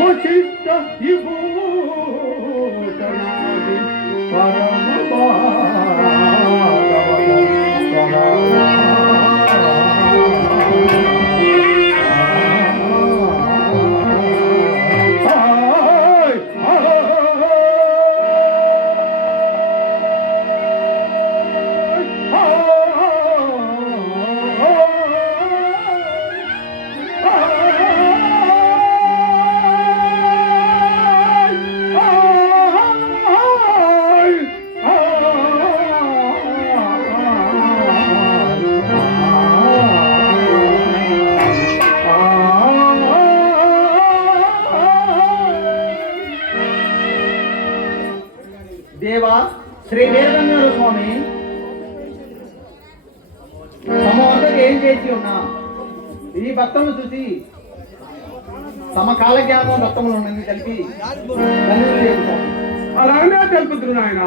motorista vivo. తమ కాల జ్ఞాపకం భక్తములు ఉన్నది కలిపి ధన్యులు తెలుపుతున్నాయన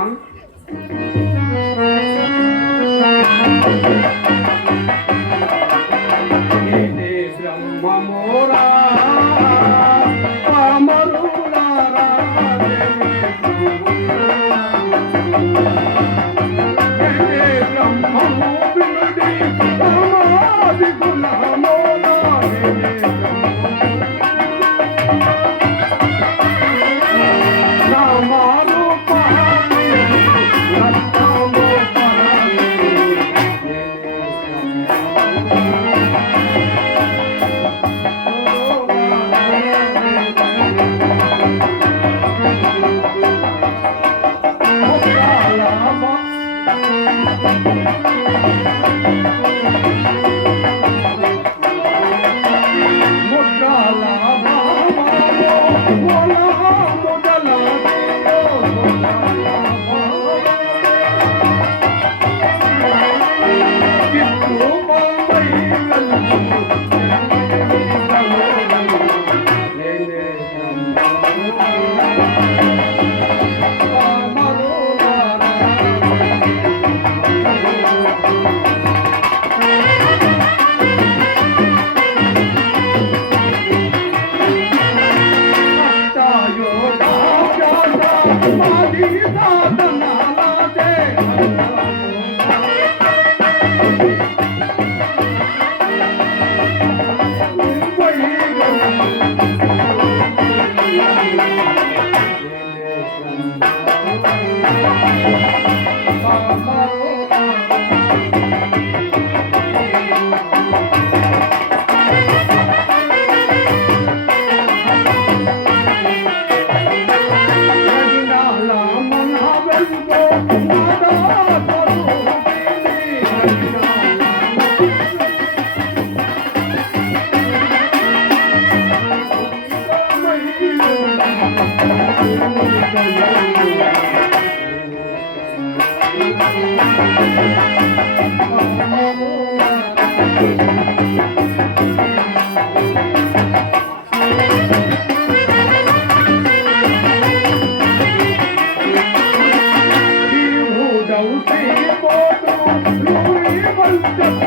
Black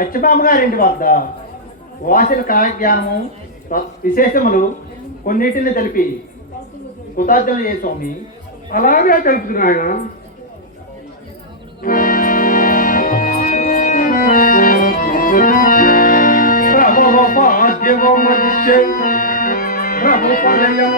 అచ్చబాబు గారింటి వద్ద వాసిన కాలజ్ఞానము విశేషములు కొన్నిటిని తెలిపి కృతజ్ఞతలు ఏ స్వామి. అలాగే తెలుపుతున్నాయన పాద్యవ మధ్య ప్రభు పదయం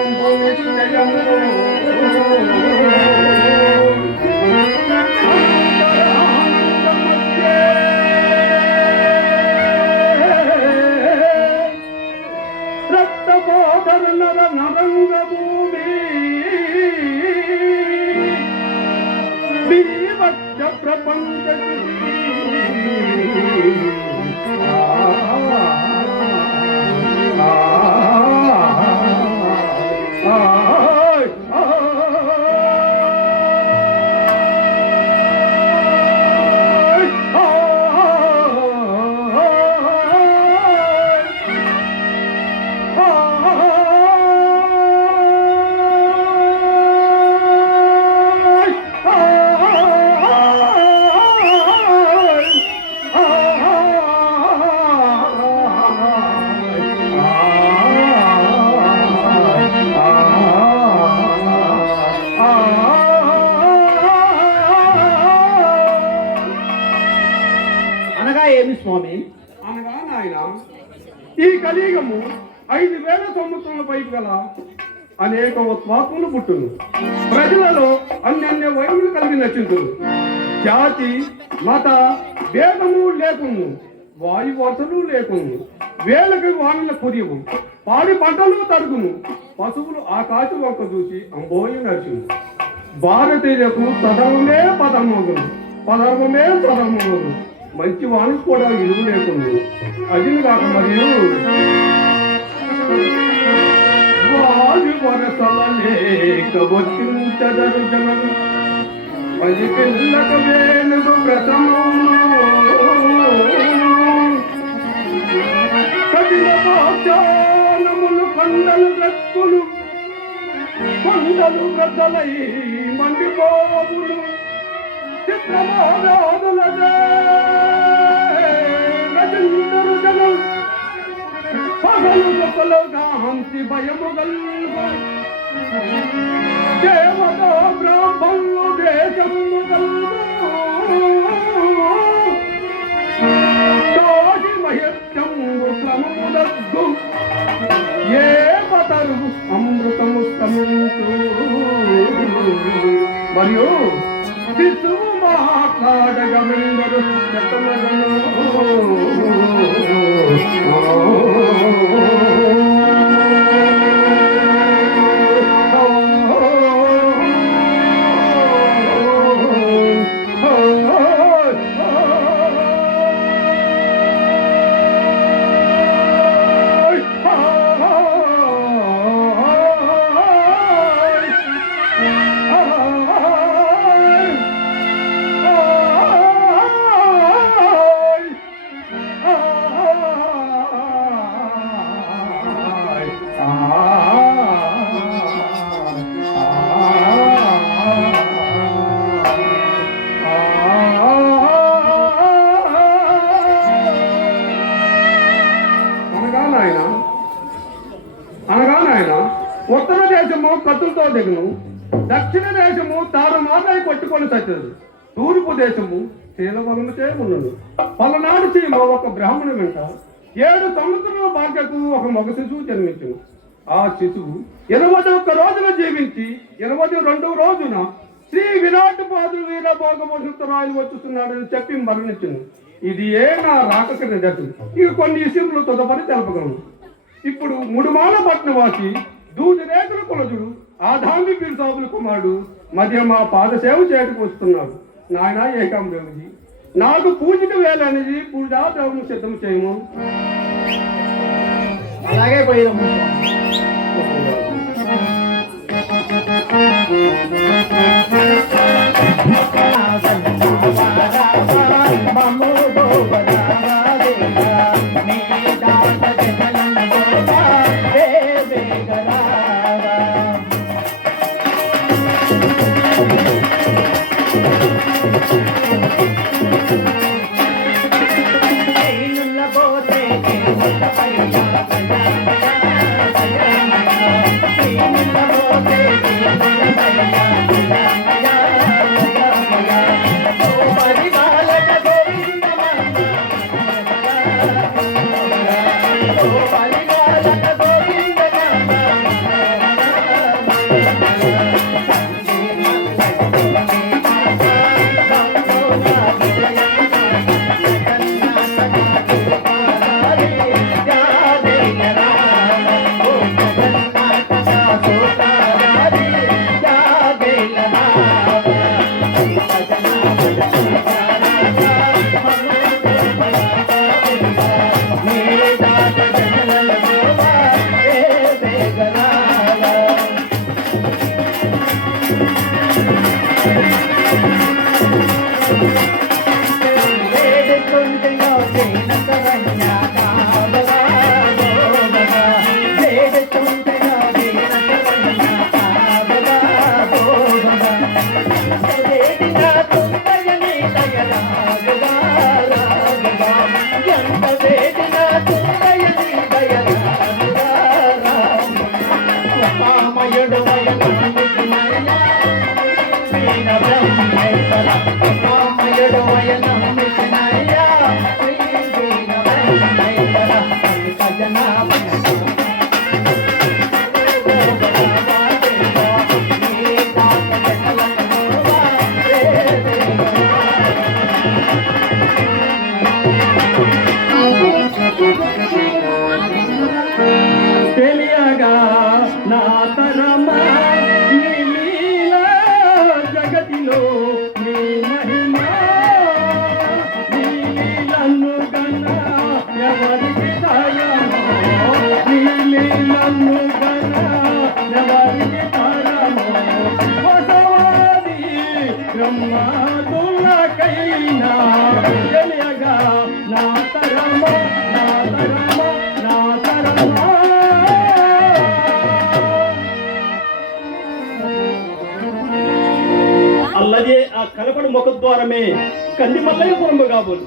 వాయు లేకును వేలకు వానల కురియవు పాడి పంటలు తరుగును పశువులు ఆకాశం వంక చూసి అంబోయి నడిచింది భారతీయులకు సధర్మమే పదర్మగును పదర్మమే సధర్మగును మంచి వానికి కూడా ఇరువు లేకుండా అది కాక మరియు వారి వరసల లేక వర్తించదరు జనం పది పిల్లక వేలుగు ప్రథమము. కఠిన కొండలు బ్రతుకులు కొండలు బ్రద్దలై మండిపోవులు చిత్రమానాదులదే రచించరు జనం. పగలు గొప్పలుగా హంసి భయము గల్గు దేవత బ్రాహ్మణు దేశము గల్గు తోటి క్రమముదగ్గు ఏ పతరు అమృతము స్తమించు మరియు శిశువు ఏడు సంవత్సరాల బాధ్యకు ఒక మగ శిశువు జన్మించను ఆ శిశువు ఇరవై ఒక్క రోజున జీవించి ఇరవై రెండవ రోజున శ్రీ విరాట్ పాదులు వీర భోగభూషితురాయలు వచ్చుతున్నాడని చెప్పి మరణించను ఇది ఏ నా రాకక నిదర్శనం. ఇక కొన్ని విషయంలో తదుపరి తెలపగలను. ఇప్పుడు ముడుమాల పట్నవాసి దూది రేఖల కులజుడు ఆధామి పీరు సాబుల కుమారుడు మధ్య మా పాదసేవ చేయటకు వస్తున్నాడు. నాయన ఏకాంబేమిది నాకు పూజకి వేళ అనేది పూజా ద్రవ్యం సిద్ధం చేయము. అలాగే పోయిరమ్మ Música కనపడి ముఖద్వారమే. కంది మల్లయ్య పురము కాబోలు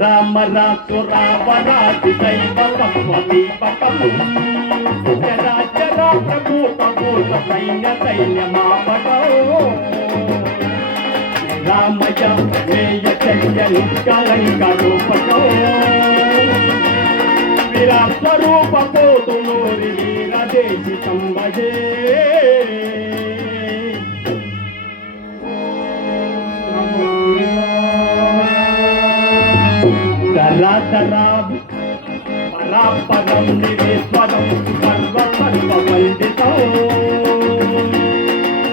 రామ రాసు రావరాజు దైవ పద్మతి పటము జరా జరా ప్రభూత భూత సైన్య సైన్య మాపటో రామయ మేయ చర్య నిష్కలంక రూపటో విరాట్ స్వరూప పోతునూరి వీరదేశి సంభజే ధరాధరాభి పరాపరం నివేశ్వరం సర్వ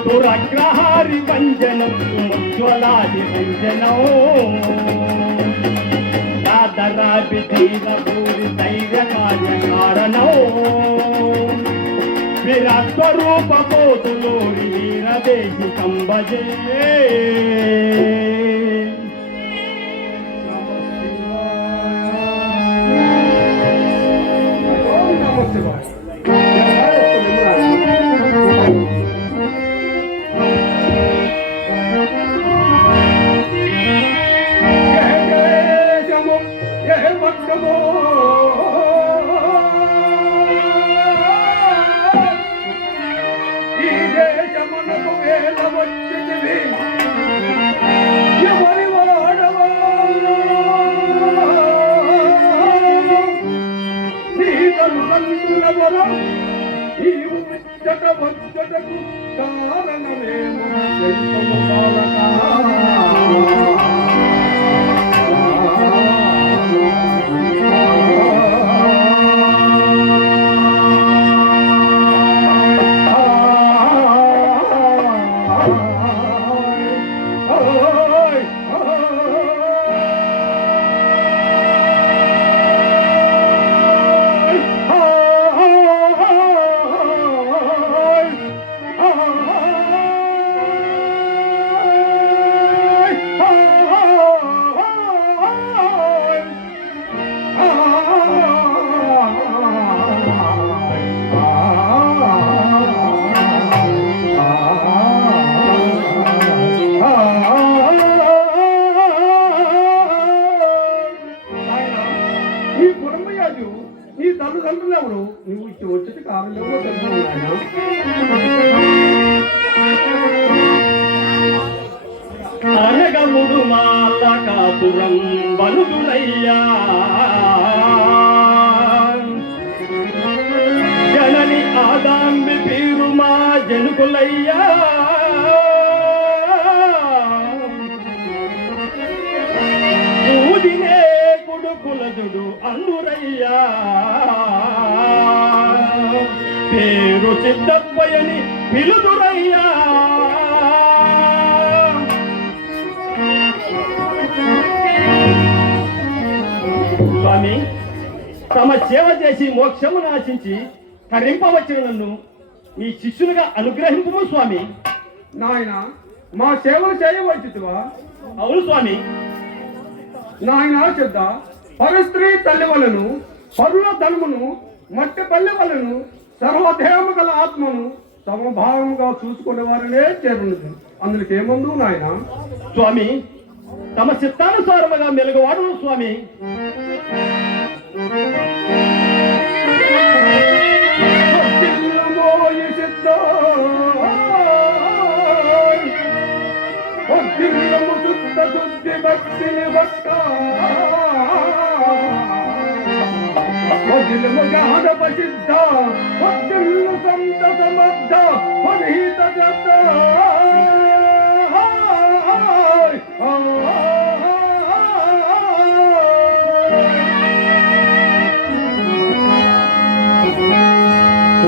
దురగ్రహారి వంజనం ఉజ్వలాది వంజనం దాదరాభి ధీర భూరి ధైర్య కార్య కారణం వీరదేశి సంభజే. Come on. నీతను కలుగులవరం ఈ ముచ్చట వచ్చటకు కారణమేమో? తెలుపము పేరు సిద్ధప్పయని పిలుదురయ్యా. స్వామి తమ సేవ చేసి మోక్షమును ఆశించి తరింపవచ్చిన నన్ను మీ శిష్యులుగా అనుగ్రహింపు స్వామి. నాయన మా సేవలు చేయవచ్చుతువా? అవును స్వామి. నాయన చెద్ద పరస్త్రీ తల్లి వలను పరుల ధనమును మట్టి పల్లె వలను సర్వదేహము గల ఆత్మను సమభావంగా చూసుకునే వారినే చేరున్నది అందులోకి ఏముందు నాయన? స్వామి తమ చిత్తానుసారముగా మెలుగువాడు స్వామి. శుద్ధి భక్తిని భక్త ప్రసిద్ధ సంత సమర్థ పరిహిత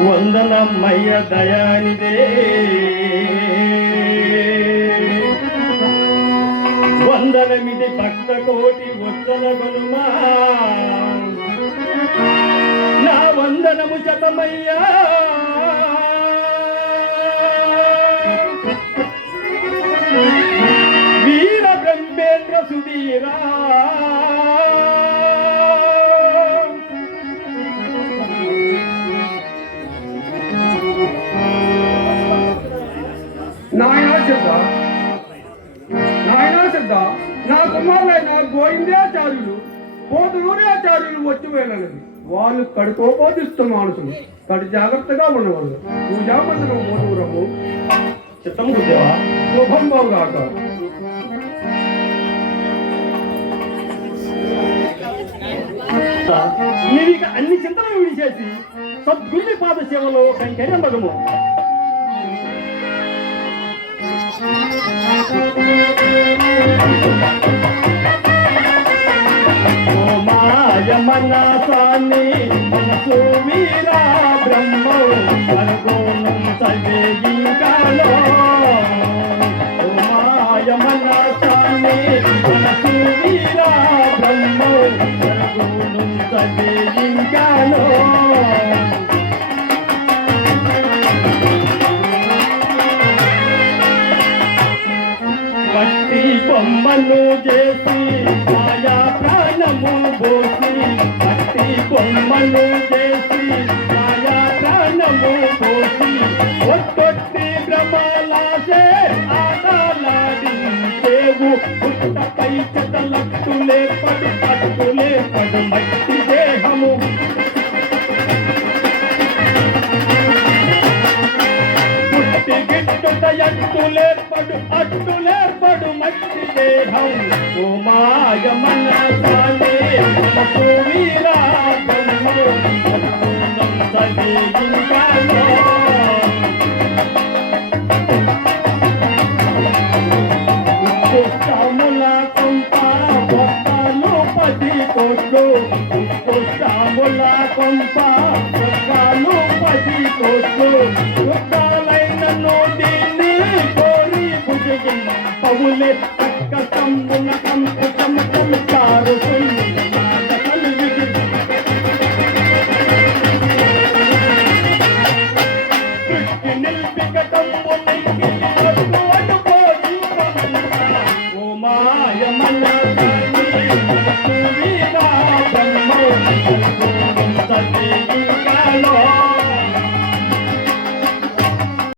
వందనమయ్య దయానిదే. వందనమిది భక్త కోటి వచ్చల గొలుమా నా వందనము శతమయ్యా వీర బ్రహ్మేంద్ర సుధీరా. నాయనా చెప్పా. నాయనా నా కుమారులైన గోవిందాచార్యులు కోతులూరి వచ్చి వెళ్ళనది వాళ్ళు కడుకోబోధిస్తున్న మానసులు కడు జాగ్రత్తగా ఉన్నవాళ్ళు. పూజా మందిరం మోదూరము చిత్తము శుభం బాగుగాక నీవిక అన్ని చింతలు విడిచేసి సద్గురి పాద సేవలో కైంకర్యం భగము మనసాన్ని మనసు వీరా బ్రహ్మ అనుకోనం సదే ఇంకాలో. మాయ మనసాన్ని మనసు వీరా ఇంకాలో. చేసి బొమ్మలు చేసి మాయా ప్రాణము పోసి పట్టి బొమ్మలు చేసి మాయా ప్రాణము పోసి ఒట్టొట్టి భ్రమలాసే ఆటలాడించేవు పుట్టపై చెతలట్టులే పడు పట్టులే పడు మట్టి గిట్టుట ఎట్టులేర్పడు అట్టులేర్పడు మట్టి దేహం ఓ మాయ మనసాలే మనసు వీరా బ్రహ్మో సదే ఇంకాలో కొంప పది కోట్లు పవులే పక్క తమ్మున కంపు తమ్ములు